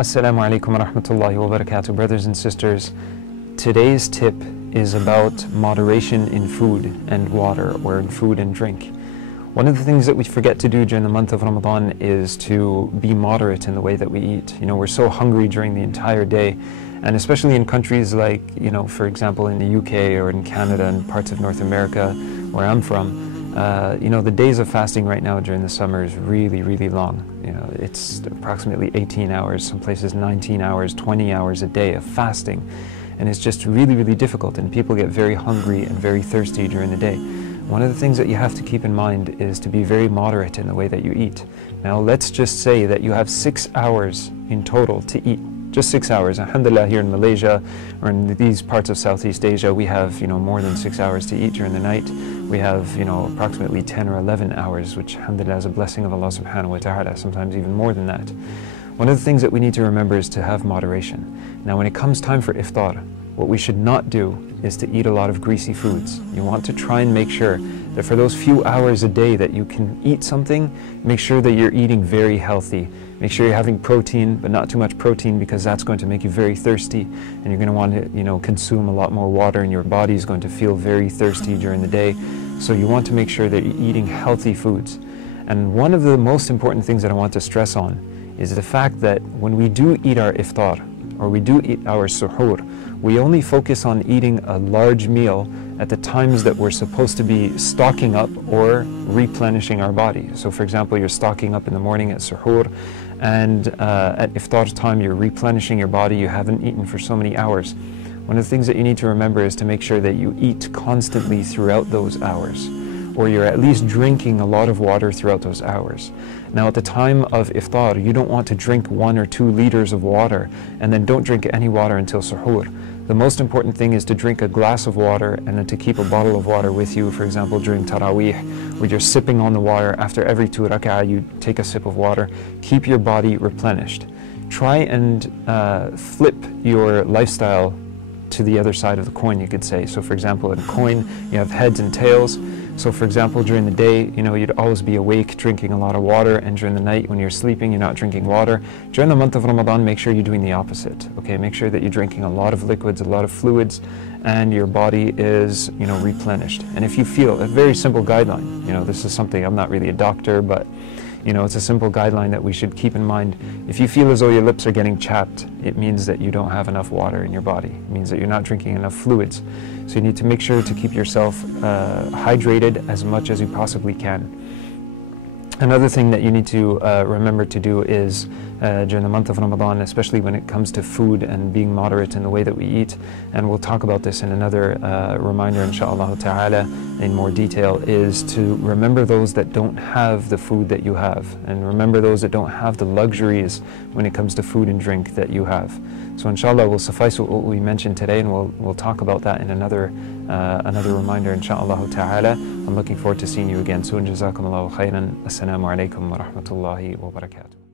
As.A.W. wa rahmatullahi wa barakatuh. Brothers and sisters, today's tip is about moderation in food and water, or in food and drink. One of the things that we forget to do during the month of Ramadan is to be moderate in the way that we eat. You know, we're so hungry during the entire day, and especially in countries like, for example, in the UK or in Canada and parts of North America where I'm from, the days of fasting right now during the summer is really, really long. It's approximately 18 hours, some places 19 hours, 20 hours a day of fasting. And it's just really, really difficult, and people get very hungry and very thirsty during the day. One of the things that you have to keep in mind is to be very moderate in the way that you eat. Now, let's just say that you have 6 hours in total to eat. Just 6 hours. Alhamdulillah, here in Malaysia or in these parts of Southeast Asia, we have more than 6 hours to eat during the night. We have approximately 10 or 11 hours, which alhamdulillah is a blessing of Allah subhanahu wa ta'ala, sometimes even more than that. One of the things that we need to remember is to have moderation. Now, when it comes time for iftar, what we should not do is to eat a lot of greasy foods. You want to try and make sure that for those few hours a day that you can eat something, make sure that you're eating very healthy. Make sure you're having protein, but not too much protein, because that's going to make you very thirsty, and you're going to want to consume a lot more water, and your body is going to feel very thirsty during the day. So you want to make sure that you're eating healthy foods. And one of the most important things that I want to stress on is the fact that when we do eat our iftar, or we do eat our suhoor, we only focus on eating a large meal at the times that we're supposed to be stocking up or replenishing our body. So for example, you're stocking up in the morning at suhoor, and at iftar time you're replenishing your body, you haven't eaten for so many hours. One of the things that you need to remember is to make sure that you eat constantly throughout those hours, or you're at least drinking a lot of water throughout those hours. Now, at the time of iftar, you don't want to drink 1 or 2 liters of water and then don't drink any water until suhoor. The most important thing is to drink a glass of water and then to keep a bottle of water with you. For example, during Taraweeh, where you're sipping on the water, after every 2 rak'ah you take a sip of water. Keep your body replenished. Try and flip your lifestyle to the other side of the coin, you could say. So for example, in a coin, you have heads and tails. So for example, during the day, you'd always be awake drinking a lot of water, and during the night when you're sleeping, you're not drinking water. During the month of Ramadan, make sure you're doing the opposite. Okay, make sure that you're drinking a lot of liquids, a lot of fluids, and your body is, replenished. And if you feel, a very simple guideline, this is something, I'm not really a doctor, but it's a simple guideline that we should keep in mind. If you feel as though your lips are getting chapped, it means that you don't have enough water in your body. It means that you're not drinking enough fluids. So you need to make sure to keep yourself hydrated as much as you possibly can. Another thing that you need to remember to do is during the month of Ramadan, especially when it comes to food and being moderate in the way that we eat, and we'll talk about this in another reminder inshaAllah ta'ala in more detail, is to remember those that don't have the food that you have, and remember those that don't have the luxuries when it comes to food and drink that you have. So inshallah we'll suffice what we mentioned today, and we'll talk about that in another reminder inshaAllah ta'ala. I'm looking forward to seeing you again soon. Jazakumullahu khairan. As-salamu alaykum wa rahmatullahi wa barakatuh.